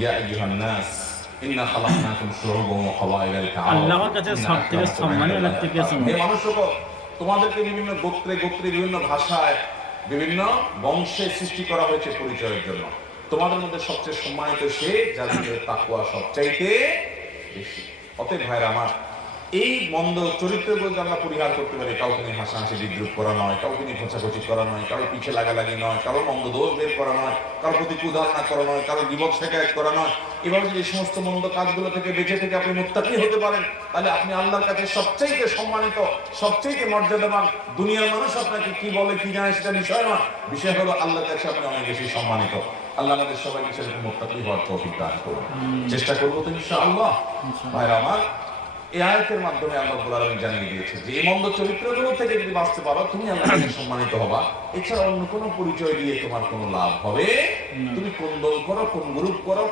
ইয়া আইয়ুহান নাস ইন্না খালাকনাকুম শুউবান ওয়া ক্বাবাইলা লিতাআরাফু। আল্লাহর কাছে সবথেকে সম্মানীয় ব্যক্তিকে হে মানুষগণ, তোমাদেরকে বিভিন্ন গোত্রে গোত্রে বিভিন্ন ভাষায় বিভিন্ন বংশে সৃষ্টি করা হয়েছে পরিচয়ের জন্য। তোমাদের মধ্যে সবচেয়ে সম্মানিত সে যার মধ্যে তাকওয়া সবচাইতে বেশি। অতএব ভাইরা আমার, এই মন্দ চরিত্রগুলো আমরা পরিহার করতে পারি। কাউকে নিয়ে হাসাহাসি বিদ্রুপ করা নয়, কাউকে নিয়ে খোঁচাখুচি করা নয়, কারো পিছে লাগালাগি নয়, কারো মন্দ দোষ বের করা নয়, কারো প্রতি কুধারণা করা নয়, কারো বিপদ শেখায়ত করা নয়। এভাবে যদি সমস্ত মন্দ কাজগুলো থেকে বেঁচে থেকে আপনি মুত্তাকি হতে পারেন, তাহলে আপনি আল্লাহর কাছে সবচাইতে সম্মানিত, সবচাইতে মর্যাদাবান। দুনিয়ার মানুষ আপনাকে কি বলে কি জানে সেটা বিষয় নয়, বিষয় হলো আল্লাহর কাছে আপনি অনেক বেশি সম্মানিত। আল্লাহ আমাদের সবাইকে সেরকম মুত্তাকি হওয়ার তৌফিক দান করুন। চেষ্টা করবো তো ইনশাআল্লাহ। ভাইরা আমার, এই আয়াতের মাধ্যমে আল্লাহ রাব্বুল আলামিন জানিয়ে দিয়েছে যে এই মন্দ চরিত্রগুলো থেকে যদি বাঁচতে পারো, তুমি আল্লাহকে সম্মানিত হবা। এছাড়া অন্য কোনো পরিচয় দিয়ে তোমার কোনো লাভ হবে। তুমি কোন দল করো, কোন গ্রুপ করো,